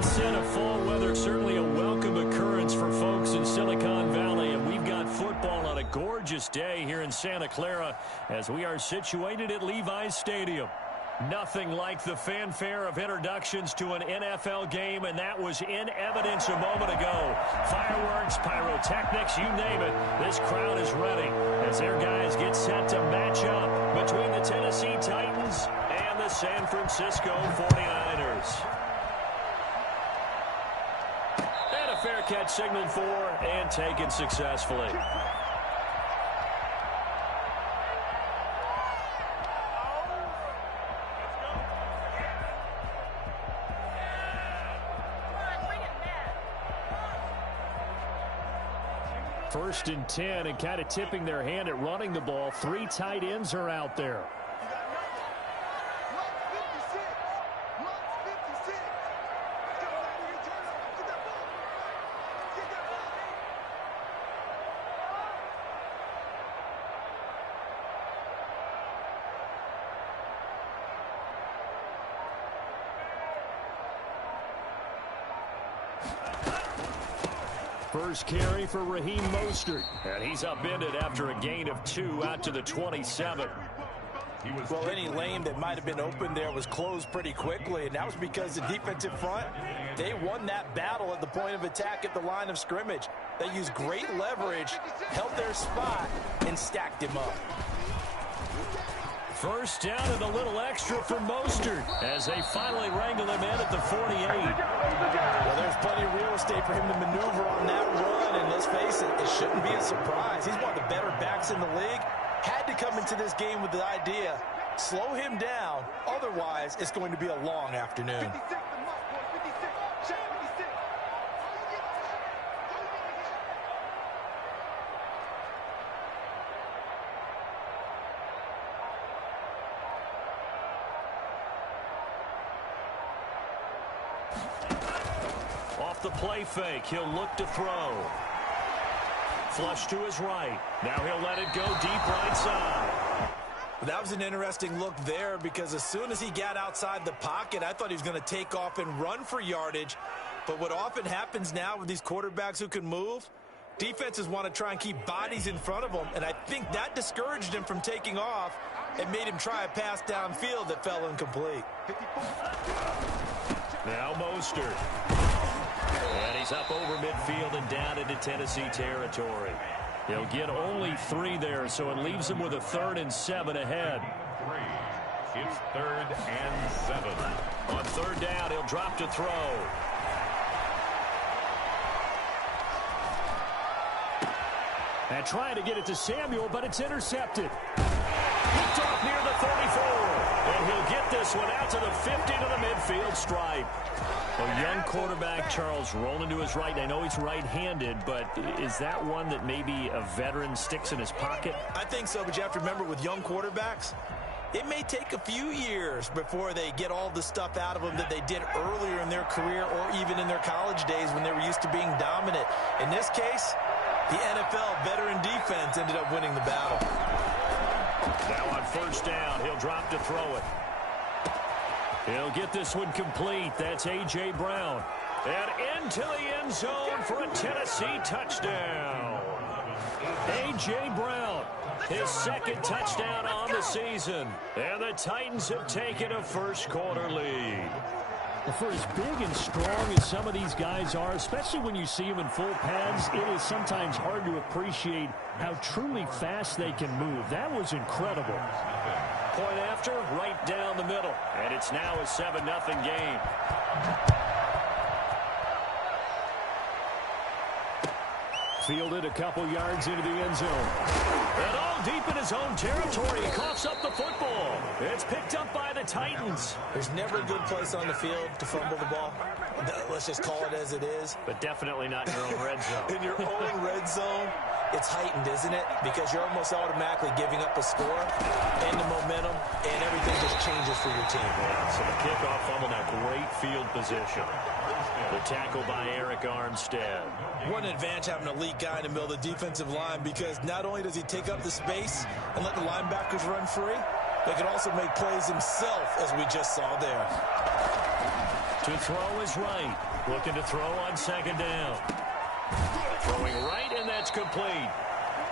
Once in a fall weather, certainly a welcome occurrence for folks in Silicon Valley. And we've got football on a gorgeous day here in Santa Clara as we are situated at Levi's Stadium. Nothing like the fanfare of introductions to an NFL game, and that was in evidence a moment ago. Fireworks, pyrotechnics, you name it. This crowd is ready as their guys get set to match up between the Tennessee Titans and the San Francisco 49ers. And a fair catch signaled for and taken successfully. First and 10, and kind of tipping their hand at running the ball. 3 tight ends are out there. First carry for Raheem Mostert, and he's upended after a gain of 2 out to the 27. Well, any lane that might have been open there was closed pretty quickly, and that was because the defensive front, they won that battle at the point of attack at the line of scrimmage. They used great leverage, held their spot, and stacked him up. First down and a little extra for Mostert as they finally wrangle him in at the 48. Well, there's plenty of real estate for him to maneuver on that run, and let's face it, it shouldn't be a surprise. He's one of the better backs in the league. Had to come into this game with the idea, slow him down, otherwise it's going to be a long afternoon. Off the play fake, he'll look to throw. Flush to his right. Now he'll let it go deep right side. That was an interesting look there because as soon as he got outside the pocket, I thought he was going to take off and run for yardage. But what often happens now with these quarterbacks who can move, defenses want to try and keep bodies in front of them, and I think that discouraged him from taking off and made him try a pass downfield that fell incomplete. Now Mostert. And he's up over midfield and down into Tennessee territory. He'll get only 3 there, so it leaves him with a 3rd and 7 ahead. It's 3rd and 7. On 3rd down, he'll drop to throw. And trying to get it to Samuel, but it's intercepted. Picked off near the 34. And he'll get this one out to the 50 to the midfield stripe. A young quarterback, Charles, rolling to his right. I know he's right-handed, but is that one that maybe a veteran sticks in his pocket? I think so, but you have to remember with young quarterbacks, it may take a few years before they get all the stuff out of them that they did earlier in their career or even in their college days when they were used to being dominant. In this case, the NFL veteran defense ended up winning the battle. Now on 1st down, he'll drop to throw it. He'll get this one complete. That's A.J. Brown. And into the end zone for a Tennessee touchdown. A.J. Brown, his 2nd touchdown on the season. And the Titans have taken a first-quarter lead. For as big and strong as some of these guys are, especially when you see them in full pads, it is sometimes hard to appreciate how truly fast they can move. That was incredible. Point after, right down the middle. And it's now a 7-0 game. Fielded a couple yards into the end zone. And all deep in his own territory. He coughs up the football. It's picked up by the Titans. There's never a good place on the field to fumble the ball. Let's just call it as it is. But definitely not in your own red zone. In your own red zone, it's heightened, isn't it? Because you're almost automatically giving up a score and the momentum, and everything just changes for your team. Yeah, so the kickoff fumble, now great field position. The tackle by Eric Armstead. What an advantage having an elite guy in the middle of the defensive line, because not only does he take up the space and let the linebackers run free, but he can also make plays himself, as we just saw there. To throw is right. looking to throw on second down. Throwing right, and that's complete.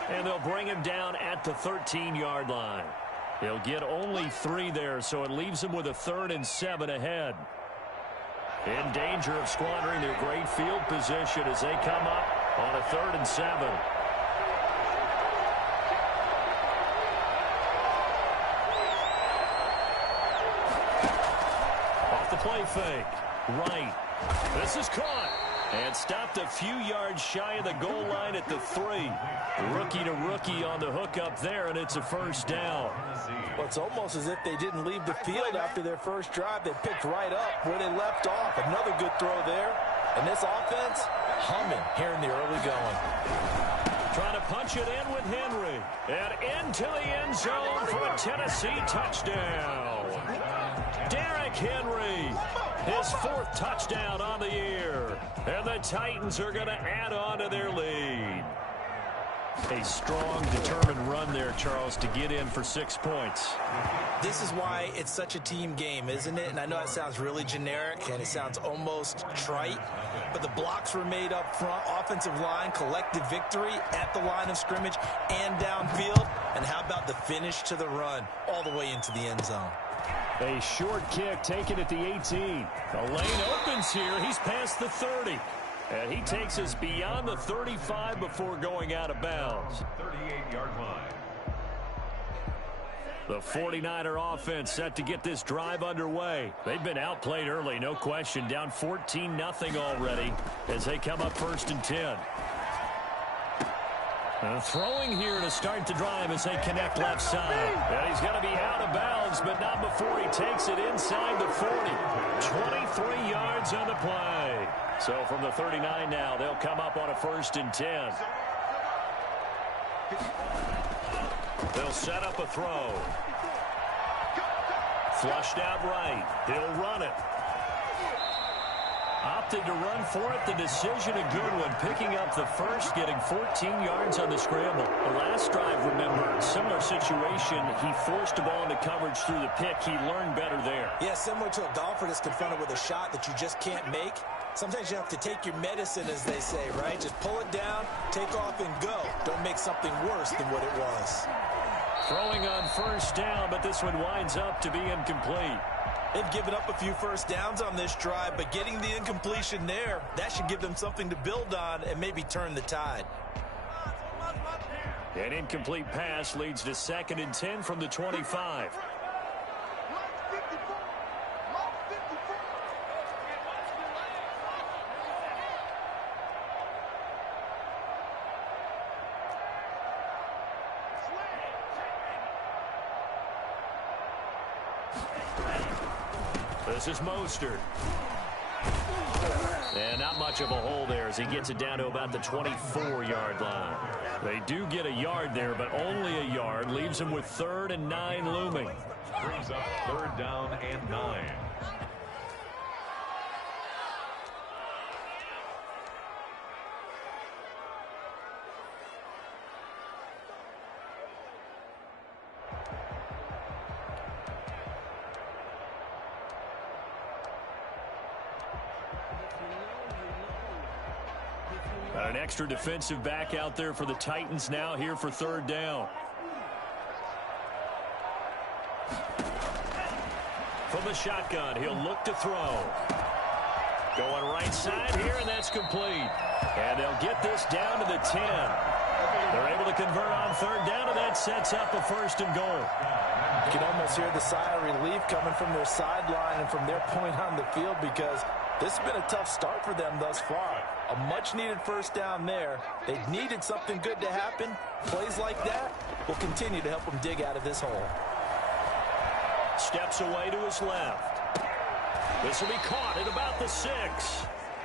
And they'll bring him down at the 13-yard line. He'll get only 3 there, so it leaves him with a 3rd and 7 ahead. In danger of squandering their great field position as they come up on a 3rd and 7. Off the play fake. Right. This is caught. And stopped a few yards shy of the goal line at the 3. Rookie to rookie on the hook up there, and it's a first down. Well, it's almost as if they didn't leave the field after their first drive. They picked right up where they left off. Another good throw there. And this offense, humming here in the early going. Trying to punch it in with Henry. And into the end zone for a Tennessee touchdown. Derrick Henry, his 4th touchdown on the year. And the Titans are going to add on to their lead. A strong, determined run there, Charles, to get in for 6 points. This is why it's such a team game, isn't it? And I know it sounds really generic and it sounds almost trite, but the blocks were made up front, offensive line, collective victory at the line of scrimmage and downfield. And how about the finish to the run all the way into the end zone? A short kick taken at the 18. The lane opens here. He's past the 30. And he takes us beyond the 35 before going out of bounds. 38-yard line. The 49er offense set to get this drive underway. They've been outplayed early, no question. Down 14-0 already as they come up 1st and 10. Throwing here to start the drive as they connect left side. And he's going to be out of bounds, but not before he takes it inside the 40. 23 yards on the play. So from the 39 now, they'll come up on a 1st and 10. They'll set up a throw. Flushed out right. He'll run it. Opted to run for it. The decision a good one. Picking up the first, getting 14 yards on the scramble. The last drive, remember, similar situation. He forced a ball into coverage through the pick. He learned better there. Yeah, similar to a golfer that's confronted with a shot that you just can't make. Sometimes you have to take your medicine, as they say, right? Just pull it down, take off, and go. Don't make something worse than what it was. Throwing on 1st down, but this one winds up to be incomplete. They've given up a few first downs on this drive, but getting the incompletion there, that should give them something to build on and maybe turn the tide. An incomplete pass leads to 2nd and 10 from the 25. This is Mostert. And not much of a hole there as he gets it down to about the 24-yard line. They do get a yard there, but only a yard. Leaves him with 3rd and 9 looming. Brings up 3rd down and 9. An extra defensive back out there for the Titans now here for 3rd down. From the shotgun, he'll look to throw. Going right side here, and that's complete. And they'll get this down to the 10. They're able to convert on 3rd down, and that sets up a 1st and goal. You can almost hear the sigh of relief coming from their sideline and from their point on the field, because this has been a tough start for them thus far. A much-needed 1st down there. They needed something good to happen. Plays like that will continue to help them dig out of this hole. Steps away to his left. This will be caught at about the 6.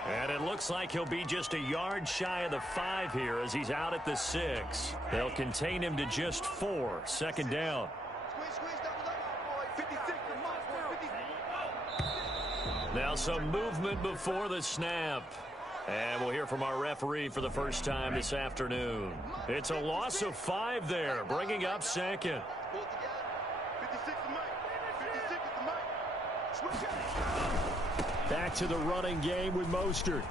And it looks like he'll be just a yard shy of the 5 here as he's out at the 6. They'll contain him to just 4. 2nd down. Now some movement before the snap. And we'll hear from our referee for the first time this afternoon. It's a loss of 5 there, bringing up 2nd. Back to the running game with Mostert.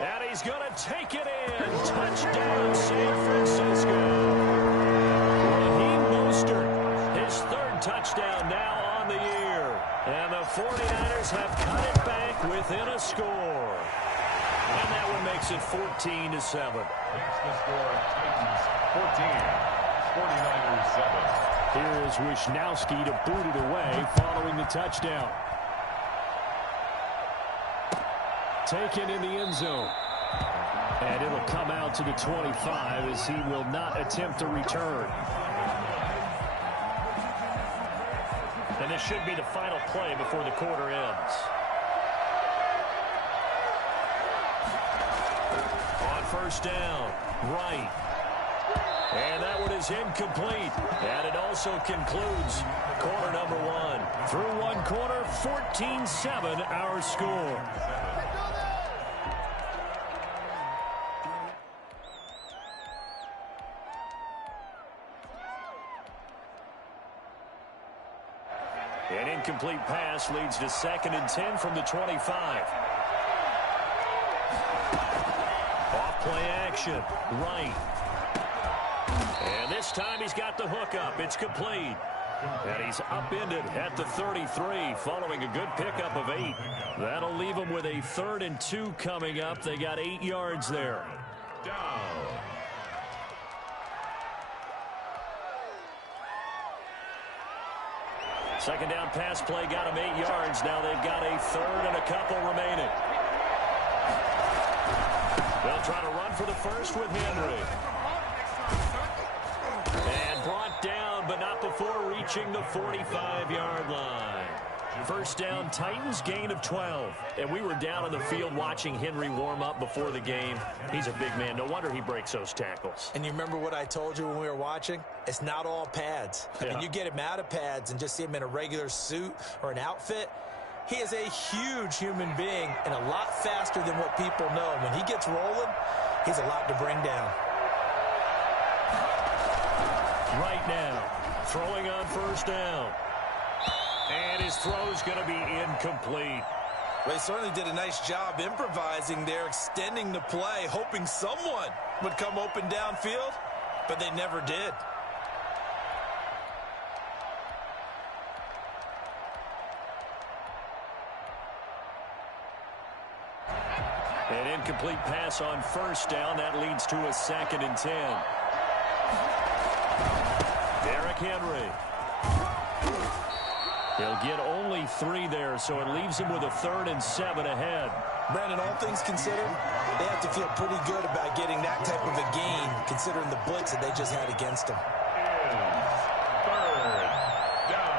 And he's going to take it in. Touchdown, San Francisco. Raheem Mostert, his third touchdown now on the year. And the 49ers have cut it back within a score. And that one makes it 14-7. Makes the score Titans 14, 49ers 7. Here is Wisnowski to boot it away following the touchdown. Taken in the end zone. And it'll come out to the 25 as he will not attempt to return. And this should be the final play before the quarter ends. On first down, right. And that one is incomplete. And it also concludes quarter number one. Through one quarter, 14-7 our score. An incomplete pass leads to 2nd and 10 from the 25. Off play action, right. And this time he's got the hook up. It's complete. And he's upended at the 33 following a good pickup of 8. That'll leave him with a 3rd and 2 coming up. They got 8 yards there. Down. Second down pass play got him 8 yards. Now they've got a 3rd and a couple remaining. They'll try to run for the first with Henry. And brought down, but not before reaching the 45-yard line. First down, Titans, gain of 12. And we were down on the field watching Henry warm up before the game. He's a big man. No wonder he breaks those tackles. And you remember what I told you when we were watching? It's not all pads. I mean, you get him out of pads and just see him in a regular suit or an outfit. He is a huge human being and a lot faster than what people know. When he gets rolling, he's a lot to bring down. Right now, throwing on first down. And his throw's going to be incomplete. Well, he certainly did a nice job improvising there, extending the play, hoping someone would come open downfield, but they never did. An incomplete pass on first down. That leads to a 2nd and 10. Derrick Henry. He'll get only 3 there, so it leaves him with a 3rd and 7 ahead. Brandon, all things considered, they have to feel pretty good about getting that type of a gain, considering the blitz that they just had against them. Third down.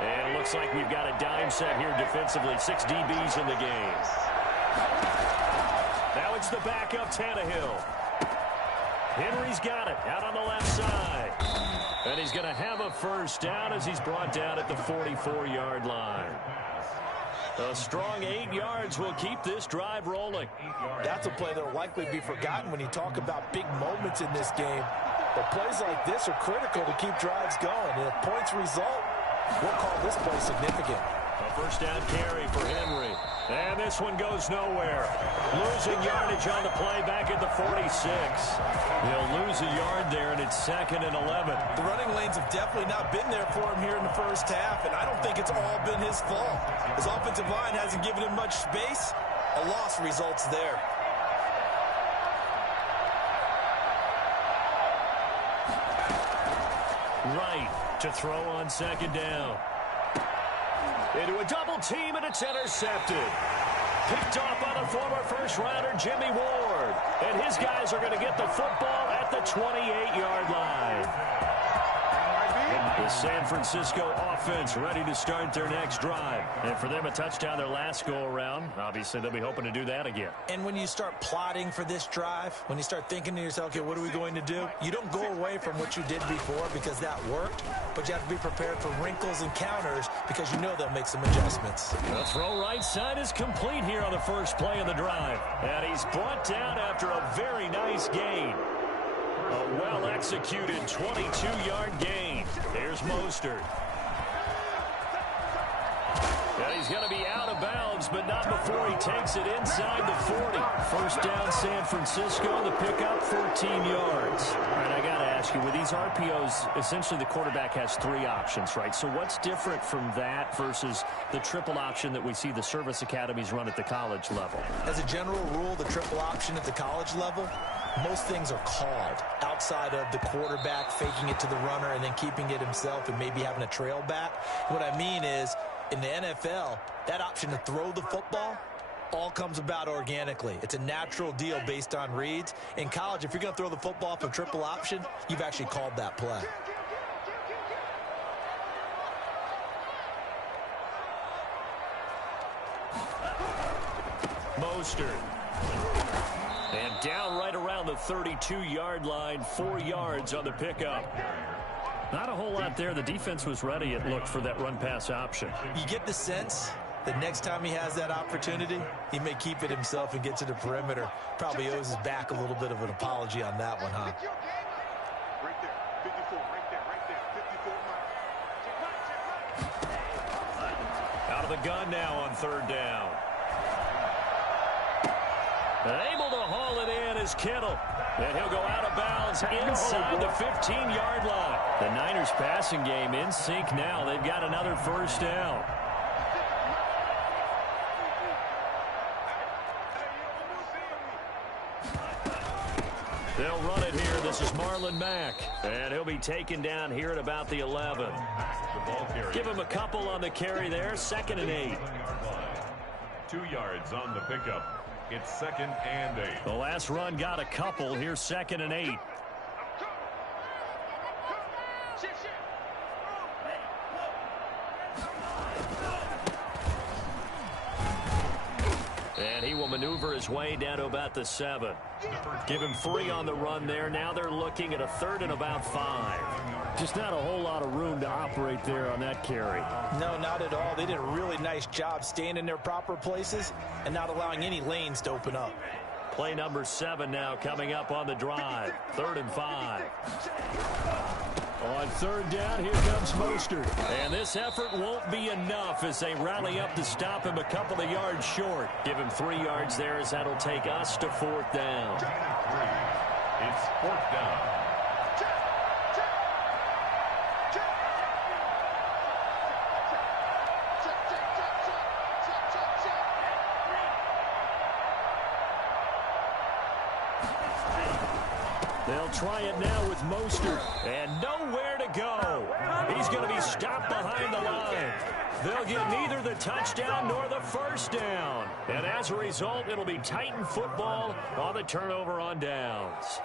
And it looks like we've got a dime set here defensively. 6 DBs in the game. Now it's the backup, Tannehill. Henry's got it out on the left side. And he's going to have a first down as he's brought down at the 44-yard line. A strong 8 yards will keep this drive rolling. That's a play that will likely be forgotten when you talk about big moments in this game. But plays like this are critical to keep drives going. And if points result, we'll call this play significant. A first down carry for Henry. And this one goes nowhere. Losing yardage on the play back at the 46. They'll lose a yard there, and it's 2nd and 11. The running lanes have definitely not been there for him here in the first half, and I don't think it's all been his fault. His offensive line hasn't given him much space. A loss results there. Right to throw on 2nd down. Into a double team, and it's intercepted. Picked off by the former first-rounder Jimmy Ward. And his guys are going to get the football at the 28-yard line. The San Francisco offense ready to start their next drive. And for them, a touchdown their last go-around. Obviously, they'll be hoping to do that again. And when you start plotting for this drive, when you start thinking to yourself, okay, what are we going to do? You don't go away from what you did before because that worked, but you have to be prepared for wrinkles and counters because you know they'll make some adjustments. The throw right side is complete here on the first play of the drive. And he's brought down after a very nice gain. A well-executed 22-yard gain. Here's Mostert. And he's going to be out of bounds, but not before he takes it inside the 40. First down, San Francisco. The pickup, 14 yards. All right, I got to ask you, with these RPOs, essentially the quarterback has three options, right? So what's different from that versus the triple option that we see the service academies run at the college level? As a general rule, the triple option at the college level, most things are called outside of the quarterback faking it to the runner and then keeping it himself and maybe having a trail back. What I mean is, in the NFL, that option to throw the football all comes about organically. It's a natural deal based on reads. In college, if you're going to throw the football off a triple option, you've actually called that play. Mostert. And down right around the 32-yard line, 4 yards on the pickup. Not a whole lot there. The defense was ready, it looked, for that run-pass option. You get the sense that next time he has that opportunity, he may keep it himself and get to the perimeter. Probably owes his back a little bit of an apology on that one, huh? Right there, 54, right there, 54. Out of the gun now on third down. Able to haul it in is Kittle. And he'll go out of bounds inside the 15-yard line. The Niners passing game in sync now. They've got another first down. They'll run it here. This is Marlon Mack. And he'll be taken down here at about the 11. Give him a couple on the carry there. 2nd and 8. 2 yards on the pickup. It's 2nd and 8. The last run got a couple. Here's 2nd and 8. And he will maneuver his way down to about the 7. Give him 3 on the run there. Now they're looking at a 3rd and about 5. Just not a whole lot of room to operate there on that carry. No, not at all. They did a really nice job staying in their proper places and not allowing any lanes to open up. Play number 7 now coming up on the drive. 3rd and 5. On third down, here comes Mostert. And this effort won't be enough as they rally up to stop him a couple of yards short. Give him 3 yards there as that'll take us to 4th down. It's 4th down. They'll try it now with Mostert, and nowhere to go. He's going to be stopped behind the line. They'll get neither the touchdown nor the first down. And as a result, it'll be Titan football on the turnover on downs.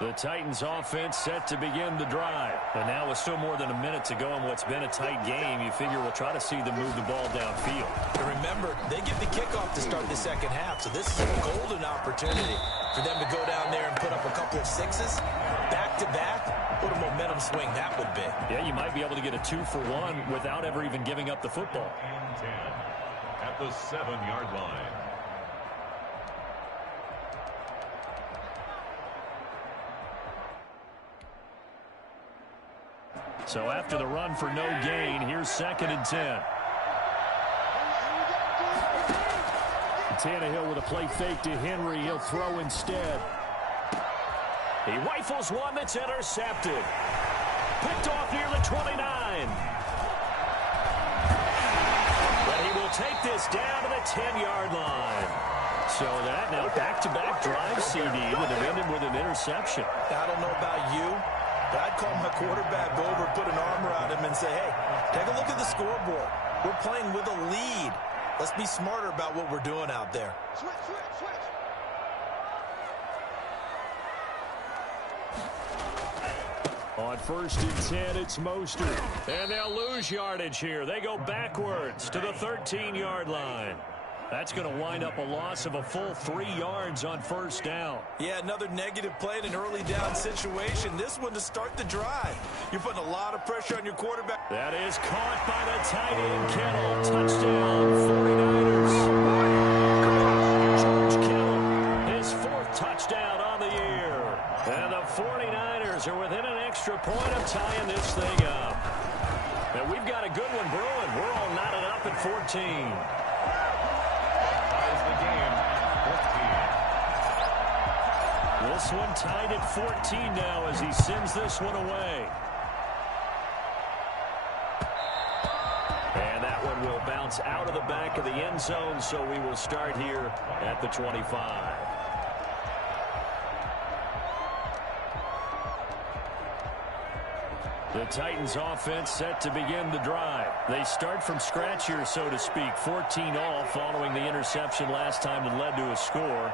The Titans offense set to begin the drive. And now with still more than a minute to go in what's been a tight game, you figure we'll try to see them move the ball downfield. And remember, they get the kickoff to start the second half, so this is a golden opportunity for them to go down there and put up a couple of 6s back-to-back. What a momentum swing that would be. Yeah, you might be able to get a 2-for-1 without ever even giving up the football. And 10 at the 7-yard line. So after the run for no gain, here's 2nd and 10. Tannehill with a play fake to Henry. He'll throw instead. He rifles one that's intercepted. Picked off near the 29. But he will take this down to the 10-yard line. So that now back-to-back drive CD that have ended with an interception. I don't know about you, but I'd call my quarterback over, put an arm around him, and say, hey, take a look at the scoreboard. We're playing with a lead. Let's be smarter about what we're doing out there. Switch. On 1st and 10, it's Mostert. And they'll lose yardage here. They go backwards to the 13-yard line. That's going to wind up a loss of a full 3 yards on 1st down. Yeah, another negative play in an early down situation. This one to start the drive. You're putting a lot of pressure on your quarterback. That is caught by the tight end, Kittle. Touchdown, 49ers. George Kittle, his 4th touchdown on the year. And the 49ers are within an extra point of tying this thing up. And we've got a good one brewing. We're all knotted up at 14. This one tied at 14 now as he sends this one away. And that one will bounce out of the back of the end zone, so we will start here at the 25. The Titans offense set to begin the drive. They start from scratch here, so to speak. 14 all following the interception last time that led to a score.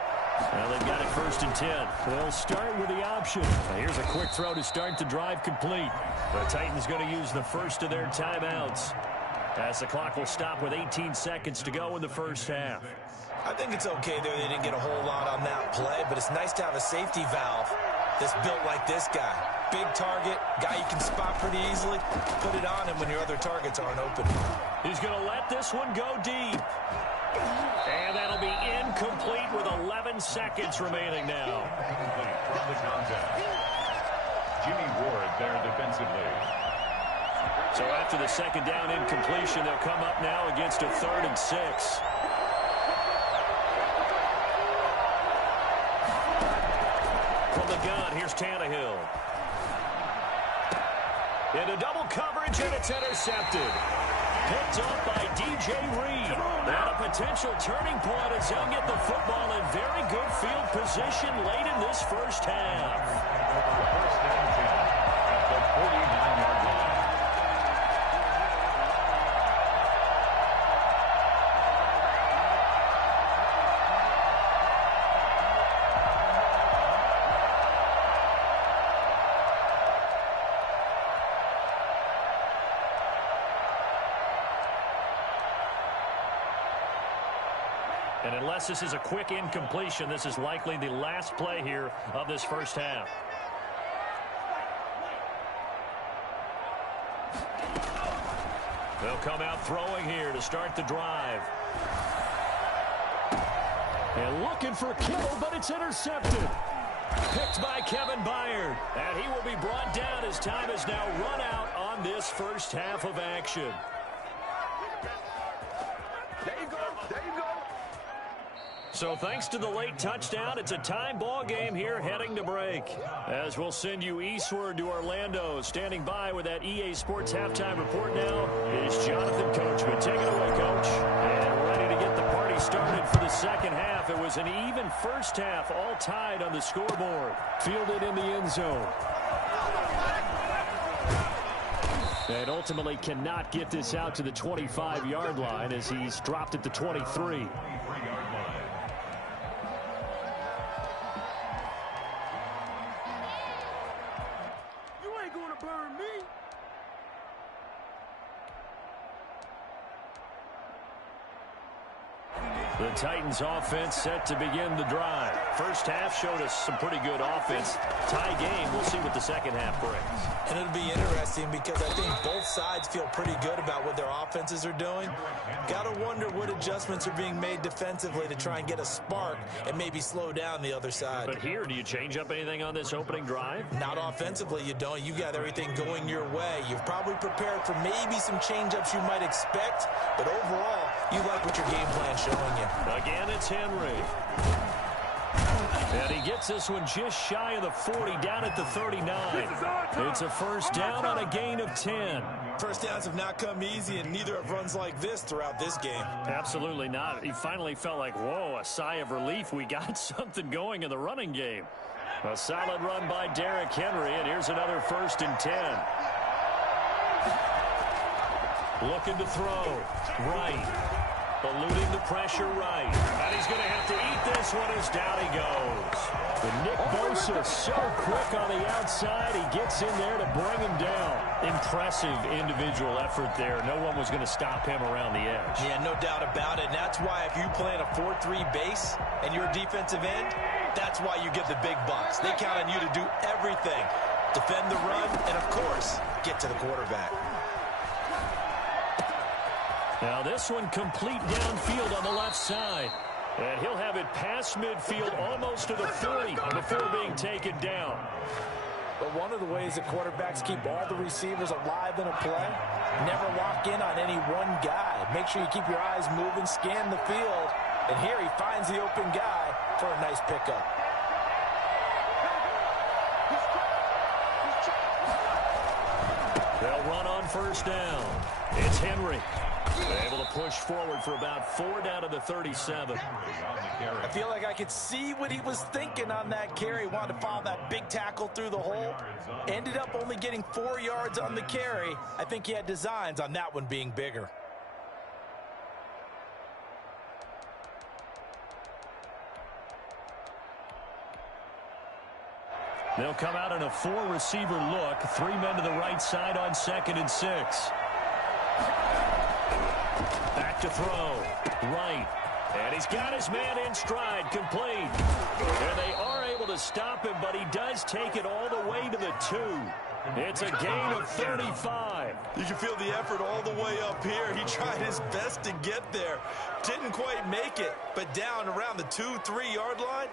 Well, they've got it 1st and 10. They'll start with the option. Now, here's a quick throw to start the drive complete. The Titans going to use the first of their timeouts as the clock will stop with 18 seconds to go in the 1st half. I think it's okay there. They didn't get a whole lot on that play, but it's nice to have a safety valve that's built like this guy. Big target, guy you can spot pretty easily. Put it on him when your other targets aren't open. He's going to let this one go deep. And that'll be incomplete with 11 seconds remaining now. From the contact. Jimmy Ward there defensively. So after the 2nd down incompletion, they'll come up now against a 3rd and 6. From the gun, here's Tannehill. Into double coverage, and it's intercepted. Picked up by D.J. Reed. And a potential turning point as they'll get the football in very good field position late in this 1st half. 1st and 10 at the 49-yard line. And unless this is a quick incompletion, this is likely the last play here of this 1st half. They'll come out throwing here to start the drive. And looking for Kittle, but it's intercepted. Picked by Kevin Byard. And he will be brought down as time is now run out on this 1st half of action. There you go. There you go. So thanks to the late touchdown, it's a time ball game here heading to break. As we'll send you eastward to Orlando. Standing by with that EA Sports halftime report now is Jonathan Coachman. Take it away, Coach. And ready to get the party started for the 2nd half. It was an even 1st half, all tied on the scoreboard. Fielded in the end zone. And ultimately cannot get this out to the 25-yard line as he's dropped at the 23. The Titans offense set to begin the drive. 1st half showed us some pretty good offense. Tie game. We'll see what the 2nd half brings. And it'll be interesting because I think both sides feel pretty good about what their offenses are doing. Got to wonder what adjustments are being made defensively to try and get a spark and maybe slow down the other side. But here, do you change up anything on this opening drive? Not offensively, you don't. You got everything going your way. You've probably prepared for maybe some change-ups you might expect, but overall, you like what your game plan's showing you. Again, it's Henry. And he gets this one just shy of the 40, down at the 39. It's a 1st down on a gain of 10. 1st downs have not come easy, and neither have runs like this throughout this game. Absolutely not. He finally felt like, whoa, a sigh of relief. We got something going in the running game. A solid run by Derrick Henry, and here's another 1st and 10. Looking to throw. Right. Eluding the pressure right. And he's going to have to eat this one as down he goes. And Nick Bosa so quick on the outside. He gets in there to bring him down. Impressive individual effort there. No one was going to stop him around the edge. Yeah, no doubt about it. And that's why if you play in a 4-3 base and you're a defensive end, that's why you get the big bucks. They count on you to do everything. Defend the run and, of course, get to the quarterback. Now this one complete downfield on the left side. And he'll have it past midfield almost to the 40 before being taken down. But one of the ways that quarterbacks keep all the receivers alive in a play, never lock in on any one guy. Make sure you keep your eyes moving, scan the field. And here he finds the open guy for a nice pickup. They'll run on first down. It's Henry. Able to push forward for about 4 down to the 37. I feel like I could see what he was thinking on that carry. Wanted to follow that big tackle through the hole. Ended up only getting 4 yards on the carry. I think he had designs on that one being bigger. They'll come out in a 4-receiver look. 3 men to the right side on 2nd and 6. Back to throw. Right. And he's got his man in stride. Complete. And they are able to stop him, but he does take it all the way to the 2. It's a gain of 35. You can feel the effort all the way up here. He tried his best to get there. Didn't quite make it, but down around the 2-3 yard line.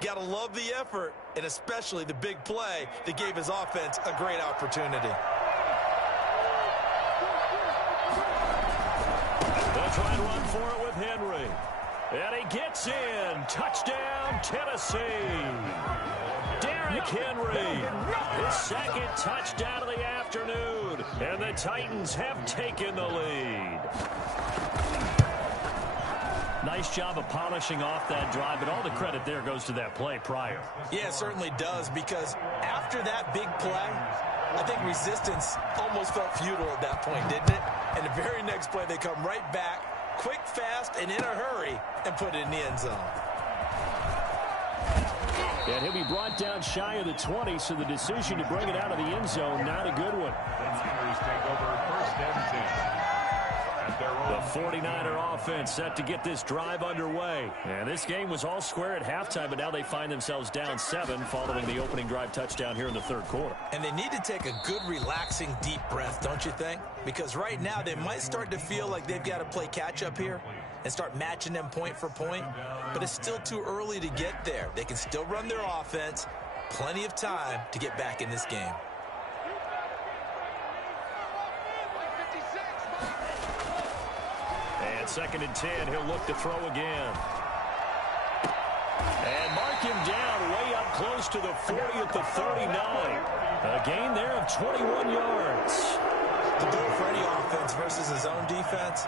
You got to love the effort, and especially the big play that gave his offense a great opportunity. They'll try and run for it with Henry. And he gets in. Touchdown, Tennessee. Derrick Henry, his 2nd touchdown of the afternoon. And the Titans have taken the lead. Nice job of polishing off that drive, but all the credit there goes to that play prior. Yeah, it certainly does, because after that big play, I think resistance almost felt futile at that point, didn't it? And the very next play, they come right back, quick, fast, and in a hurry, and put it in the end zone. And he'll be brought down shy of the 20, so the decision to bring it out of the end zone, not a good one. Take over 1st and 10. The 49er offense set to get this drive underway. And this game was all square at halftime, but now they find themselves down 7 following the opening drive touchdown here in the 3rd quarter. And they need to take a good, relaxing, deep breath, don't you think? Because right now they might start to feel like they've got to play catch-up here and start matching them point for point. But it's still too early to get there. They can still run their offense. Plenty of time to get back in this game. And 2nd and 10, he'll look to throw again. And mark him down way up close to the 40 at the 39. A gain there of 21 yards. The goal for any offense versus his own defense,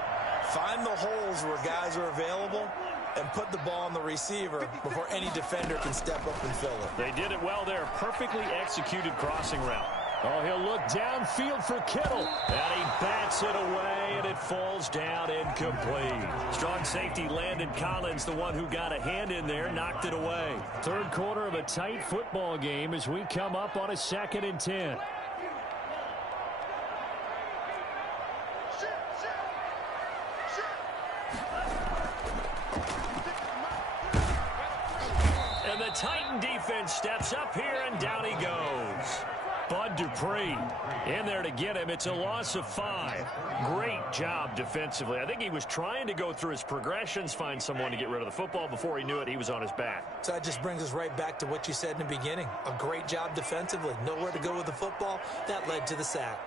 find the holes where guys are available and put the ball on the receiver before any defender can step up and fill it. They did it well there. Perfectly executed crossing route. Oh, he'll look downfield for Kittle. And he bats it away, and it falls down incomplete. Strong safety Landon Collins, the one who got a hand in there, knocked it away. 3rd quarter of a tight football game as we come up on a 2nd and 10. And the Titan defense steps up here, and down he goes. Bud Dupree in there to get him. It's a loss of 5. Great job defensively. I think he was trying to go through his progressions, find someone to get rid of the football. Before he knew it, he was on his back. So that just brings us right back to what you said in the beginning. A great job defensively. Nowhere to go with the football. That led to the sack.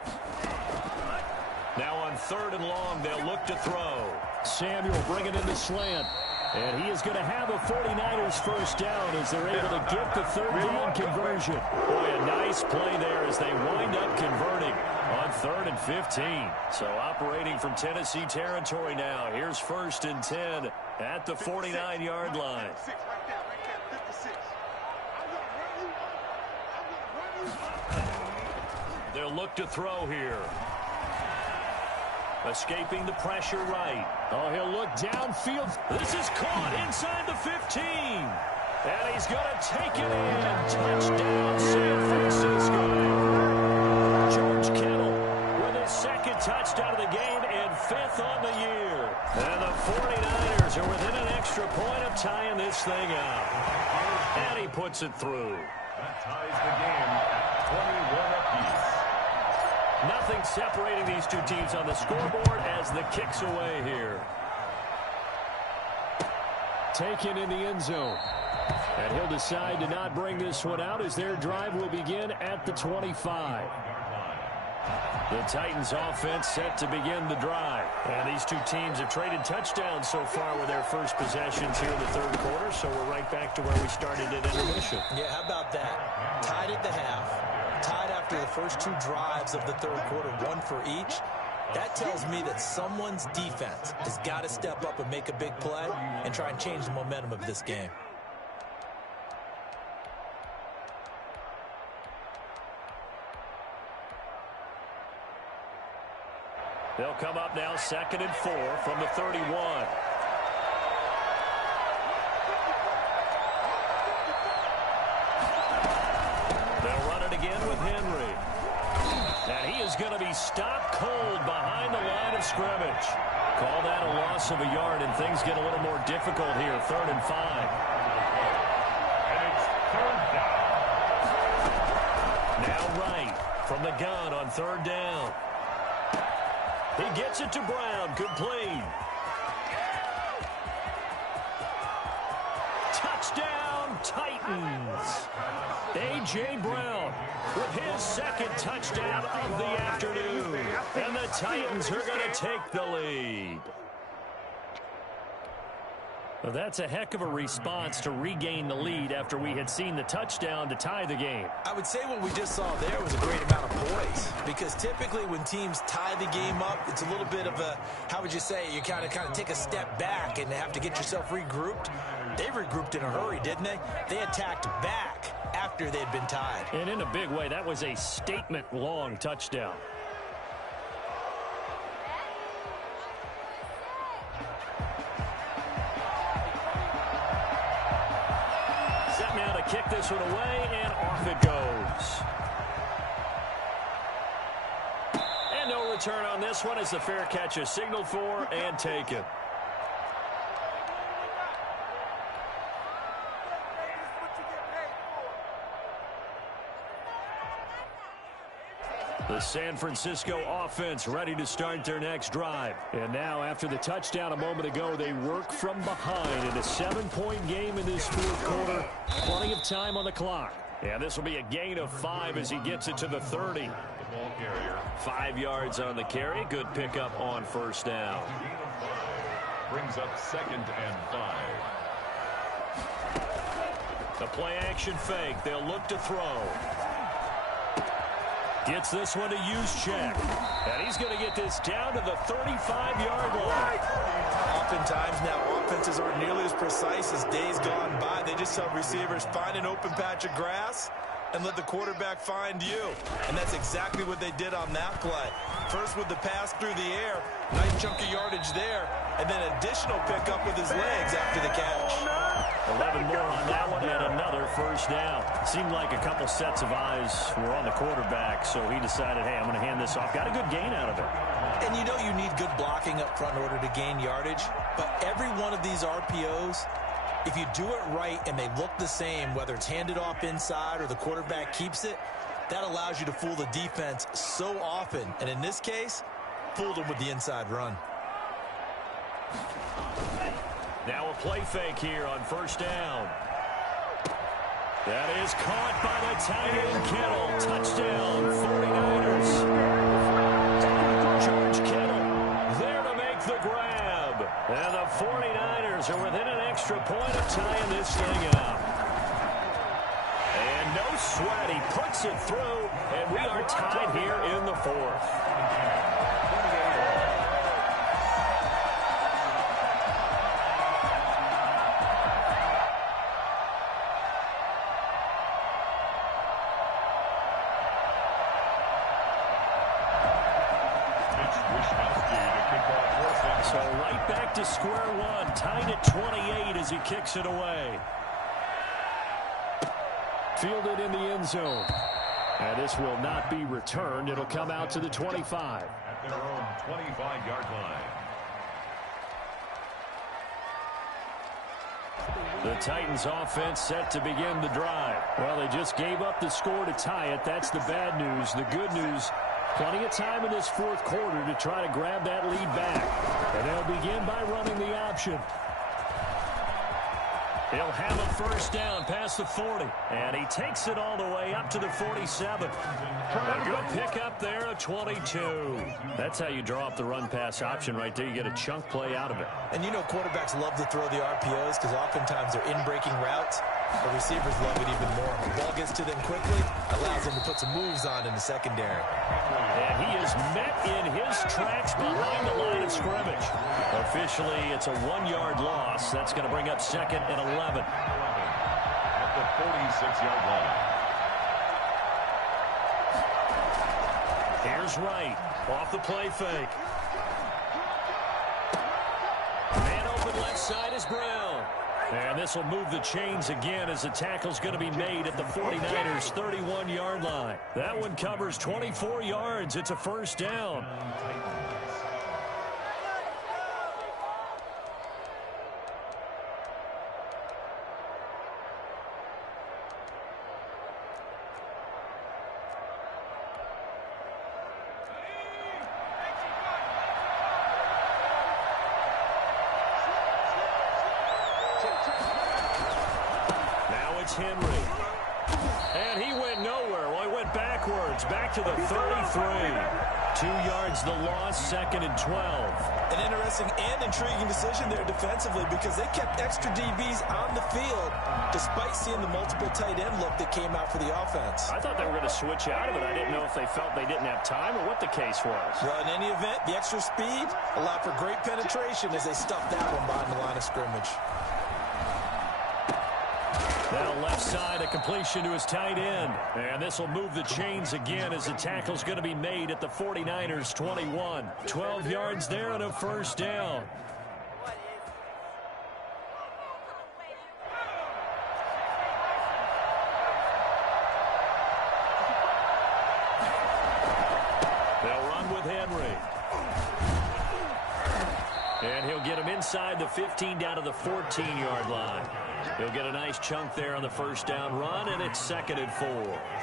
Now on 3rd and long, they'll look to throw. Samuel bringing in the slant. And he is going to have a 49ers first down as they're able to get the 3rd down conversion. Boy, a nice play there as they wind up converting on 3rd and 15. So operating from Tennessee territory now. Here's 1st and 10 at the 49-yard line. They'll look to throw here. Escaping the pressure right. Oh, he'll look downfield. This is caught inside the 15. And he's going to take it in. Touchdown, San Francisco. George Kittle with his second touchdown of the game and 5th on the year. And the 49ers are within an extra point of tying this thing up. And he puts it through. That ties the game at 21 apiece. Nothing separating these two teams on the scoreboard as the kick's away here. Taken in the end zone. And he'll decide to not bring this one out as their drive will begin at the 25. The Titans offense set to begin the drive. And these two teams have traded touchdowns so far with their first possessions here in the third quarter, so we're right back to where we started at intermission. Yeah, how about that? Tied at the half. Tied after the first two drives of the third quarter, one for each. That tells me that someone's defense has got to step up and make a big play and try and change the momentum of this game. They'll come up now 2nd and 4 from the 31. They'll run it again with Henry. And he is going to be stopped cold behind the line of scrimmage. Call that a loss of a yard, and things get a little more difficult here. 3rd and 5. And it's 3rd down. Now Wright from the gun on 3rd down. He gets it to Brown. Complete. Touchdown, Titans. A.J. Brown with his second touchdown of the afternoon. And the Titans are going to take the lead. Well, that's a heck of a response to regain the lead after we had seen the touchdown to tie the game. I would say what we just saw there was a great amount of poise, because typically when teams tie the game up, it's a little bit of a, how would you say, you kind of take a step back and have to get yourself regrouped. They regrouped in a hurry, didn't they? They attacked back after they'd been tied. And in a big way, that was a statement-long touchdown. Now to kick this one away, and off it goes. And no return on this one as the fair catch is signaled for and taken. The San Francisco offense ready to start their next drive. And now after the touchdown a moment ago, they work from behind in a 7-point game in this fourth quarter. Plenty of time on the clock. And this will be a gain of 5 as he gets it to the 30. The ball carrier. 5 yards on the carry. Good pickup on first down. Gain of 5. Brings up 2nd and 5. The play action fake. They'll look to throw. Gets this one to Juszczyk. And he's going to get this down to the 35-yard line. Oftentimes now offenses aren't nearly as precise as days gone by. They just tell receivers, find an open patch of grass and let the quarterback find you. And that's exactly what they did on that play. First with the pass through the air, nice chunk of yardage there, and then additional pickup with his legs after the catch. 11 more on that one and another first down. Seemed like a couple sets of eyes were on the quarterback, so he decided, hey, I'm going to hand this off. Got a good gain out of it. And you know you need good blocking up front in order to gain yardage, but every one of these RPOs, if you do it right and they look the same, whether it's handed off inside or the quarterback keeps it, that allows you to fool the defense so often. And in this case, fooled them with the inside run. Now a play fake here on first down. That is caught by the tight end Kittle. Touchdown, 49ers. George Kittle there to make the grab. And the 49ers are within an extra point of tying this thing up. And no sweat, he puts it through, and we are tied here in the fourth. Wischnowski to right back to square one. Tied at 28 as he kicks it away. Fielded in the end zone. And this will not be returned. It'll come out to the 25. At their own 25-yard line. The Titans offense set to begin the drive. Well, they just gave up the score to tie it. That's the bad news. The good news, plenty of time in this fourth quarter to try to grab that lead back. And they'll begin by running the option. He'll have a first down past the 40. And he takes it all the way up to the 47. A good pickup there, a 22. That's how you draw up the run-pass option right there. You get a chunk play out of it. And you know quarterbacks love to throw the RPOs because oftentimes they're in-breaking routes. The receivers love it even more. When the ball gets to them quickly, allows them to put some moves on in the secondary. And he is met in his tracks behind the line of scrimmage. Officially, it's a 1-yard loss. That's going to bring up second and 11. At the 46-yard line. Here's Wright. Off the play fake. Man open left side is Brown. And this will move the chains again as the tackle's going to be made at the 49ers' 31-yard line. That one covers 24 yards. It's a first down. Henry. And he went nowhere. Well, he went backwards. Back to the 33. 2 yards the loss, second and 12. An interesting and intriguing decision there defensively because they kept extra DBs on the field despite seeing the multiple tight end look that came out for the offense. I thought they were going to switch out of it. I didn't know if they felt they didn't have time or what the case was. Well, in any event, the extra speed allowed for great penetration as they stuffed that one behind the line of scrimmage. Now left side, a completion to his tight end. And this will move the chains again as the tackle's going to be made at the 49ers' 21. 12 yards there and a first down. They'll run with Henry. And he'll get him inside the 15 down to the 14-yard line. He'll get a nice chunk there on the first down run, and it's second and 4.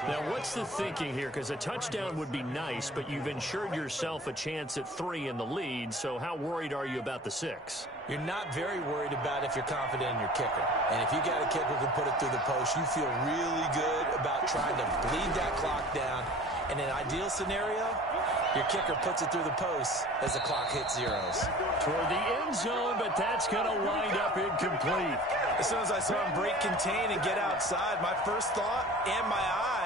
Now, what's the thinking here? Because a touchdown would be nice, but you've ensured yourself a chance at 3 in the lead, so how worried are you about the 6? You're not very worried about if you're confident in your kicker. And if you got a kicker who can put it through the post, you feel really good about trying to bleed that clock down. In an ideal scenario, your kicker puts it through the post as the clock hits zeros. Toward the end zone, but that's going to wind up incomplete. As soon as I saw him break contain and get outside, my first thought and my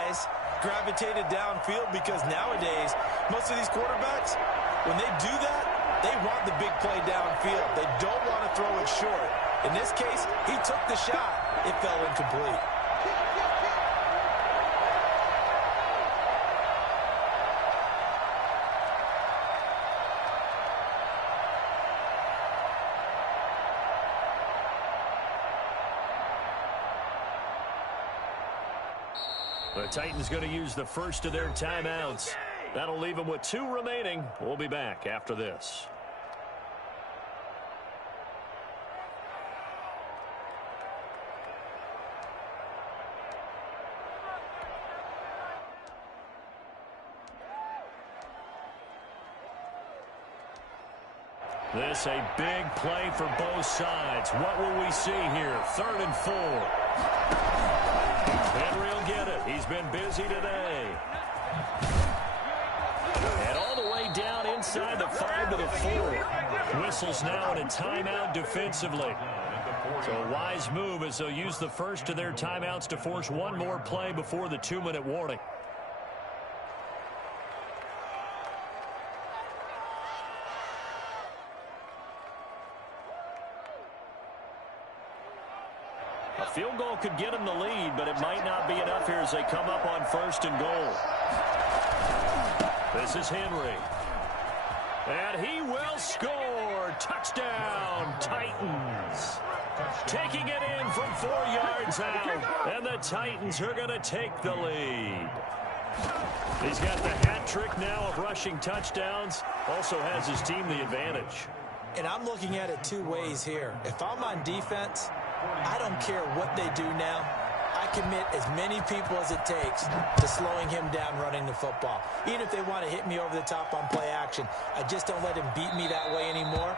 eyes gravitated downfield because nowadays, most of these quarterbacks, when they do that, they want the big play downfield. They don't want to throw it short. In this case, he took the shot. It fell incomplete. The Titans going to use the first of their timeouts. That'll leave them with 2 remaining. We'll be back after this. This a big play for both sides. What will we see here? 3rd and 4. Henry will get it. He's been busy today. And all the way down inside the 5 to the 4. Whistles now in a timeout defensively. So a wise move as they'll use the first of their timeouts to force one more play before the 2-minute warning. A field goal could get them the lead, but it might not be enough here as they come up on 1st and goal. This is Henry. And he will score. Touchdown, Titans. Taking it in from 4 yards out. And the Titans are going to take the lead. He's got the hat trick now of rushing touchdowns. Also has his team the advantage. And I'm looking at it two ways here. If I'm on defense, I don't care what they do now. I commit as many people as it takes to slowing him down running the football. Even if they want to hit me over the top on play action, I just don't let him beat me that way anymore.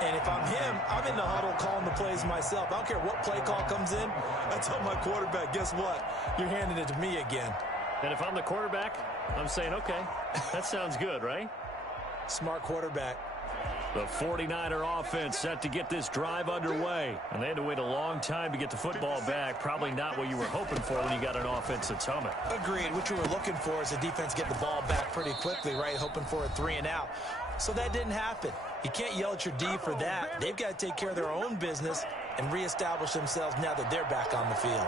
And if I'm him, I'm in the huddle calling the plays myself. I don't care what play call comes in. I tell my quarterback, guess what? You're handing it to me again. And if I'm the quarterback, I'm saying, okay, that sounds good, right? Smart quarterback. The 49er offense set to get this drive underway. And they had to wait a long time to get the football back. Probably not what you were hoping for when you got an offense that's humming. Agreed. What you were looking for is the defense get the ball back pretty quickly, right? Hoping for a 3 and out. So that didn't happen. You can't yell at your D for that. They've got to take care of their own business and reestablish themselves now that they're back on the field.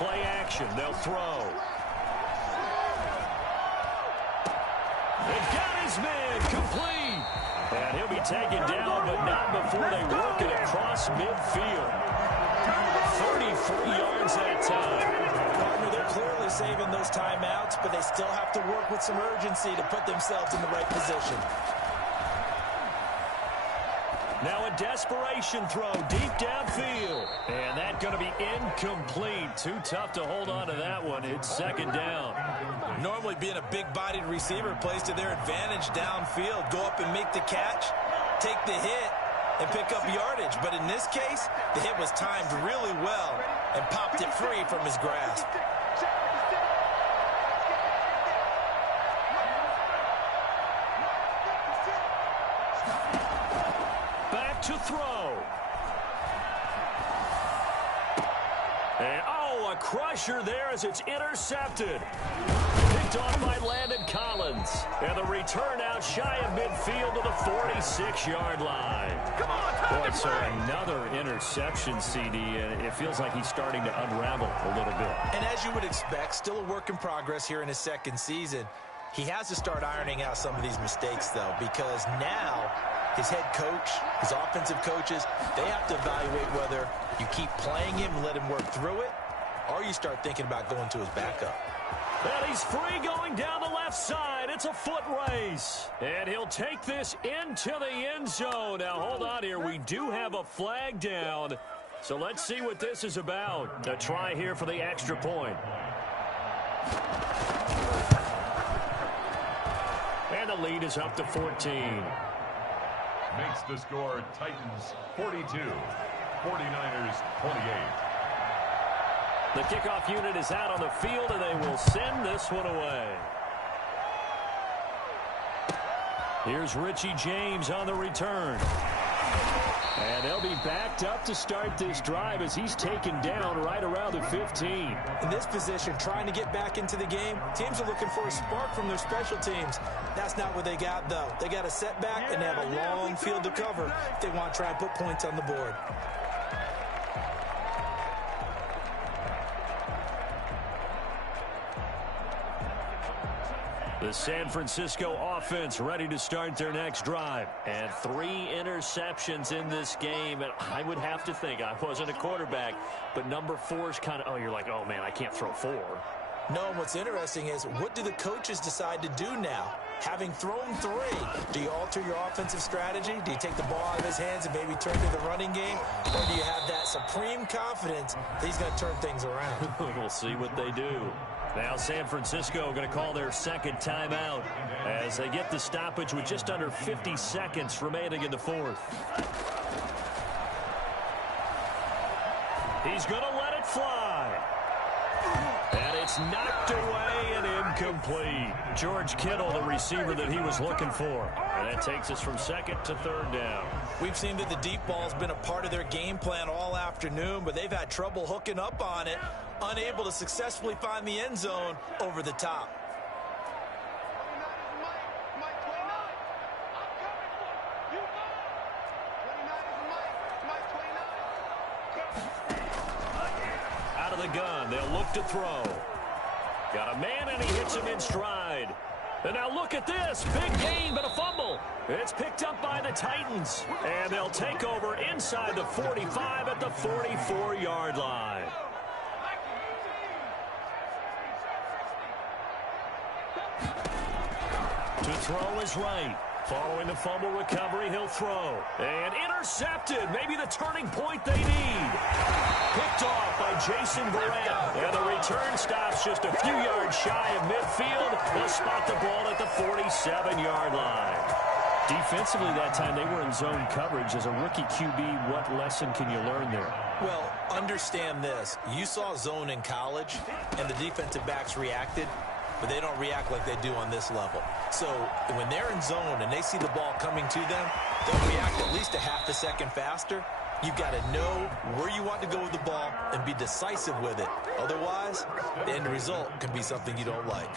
Play action. They'll throw. They've got his man complete. And he'll be taken down, but not before they work it across midfield. 33 yards that time. Partner, they're clearly saving those timeouts, but they still have to work with some urgency to put themselves in the right position. Now a desperation throw deep downfield. And that's going to be incomplete. Too tough to hold on to that one. It's second down. Normally being a big-bodied receiver plays to their advantage downfield. Go up and make the catch, take the hit, and pick up yardage. But in this case, the hit was timed really well and popped it free from his grasp. To throw. And, a crusher there as it's intercepted. Picked off by Landon Collins. And the return out shy of midfield to the 46-yard line. Come on, Boy, so another interception, CD, and it feels like he's starting to unravel a little bit. And as you would expect, still a work in progress here in his second season. He has to start ironing out some of these mistakes, though, because now his head coach, his offensive coaches, they have to evaluate whether you keep playing him and let him work through it, or you start thinking about going to his backup. And he's free going down the left side. It's a foot race. And he'll take this into the end zone. Now, hold on here. We do have a flag down. So let's see what this is about. A try here for the extra point. And the lead is up to 14. Makes the score Titans 42, 49ers 28. The kickoff unit is out on the field, and they will send this one away. Here's Richie James on the return. And they'll be backed up to start this drive as he's taken down right around the 15. In this position, trying to get back into the game, teams are looking for a spark from their special teams. That's not what they got, though. They got a setback, and they have a long field to cover if they want to try and put points on the board. The San Francisco offense ready to start their next drive. And 3 interceptions in this game. And I would have to think, I wasn't a quarterback, but number 4 is kind of, you're like, oh, man, I can't throw 4. No, and what's interesting is, what do the coaches decide to do now? Having thrown 3, do you alter your offensive strategy? Do you take the ball out of his hands and maybe turn to the running game? Or do you have that supreme confidence that he's going to turn things around? We'll see what they do. Now San Francisco going to call their second timeout as they get the stoppage with just under 50 seconds remaining in the fourth. He's going to let it fly. And it's knocked away and incomplete. George Kittle, the receiver that he was looking for. And that takes us from second to third down. We've seen that the deep ball's been a part of their game plan all afternoon, but they've had trouble hooking up on it, unable to successfully find the end zone over the top. the gun. They'll look to throw. Got a man, and he hits him in stride. And now look at this. Big gain, but a fumble. It's picked up by the Titans. And they'll take over inside the 45 at the 44-yard line. To throw is right. Following the fumble recovery, he'll throw. And intercepted. Maybe the turning point they need. Picked off by Jason Verrett. And the return stops just a few yards shy of midfield. They'll spot the ball at the 47-yard line. Defensively that time, they were in zone coverage. As a rookie QB, what lesson can you learn there? Well, understand this. You saw zone in college, and the defensive backs reacted, but they don't react like they do on this level. So when they're in zone and they see the ball coming to them, they'll react at least a half a second faster. You've got to know where you want to go with the ball and be decisive with it. Otherwise, the end result can be something you don't like.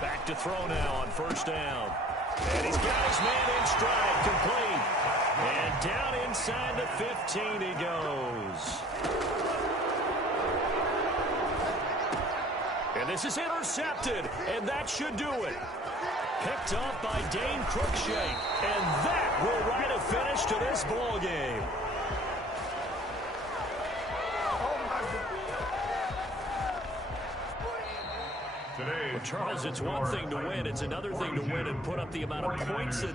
Back to throw now on first down. And he's got his man in stride, complete. And down inside the 15 he goes. And this is intercepted, and that should do it. Picked up by Dane Cruikshank, and that will write a finish to this ball game. Well, Charles, it's one thing to win. It's another thing to win and put up the amount of points that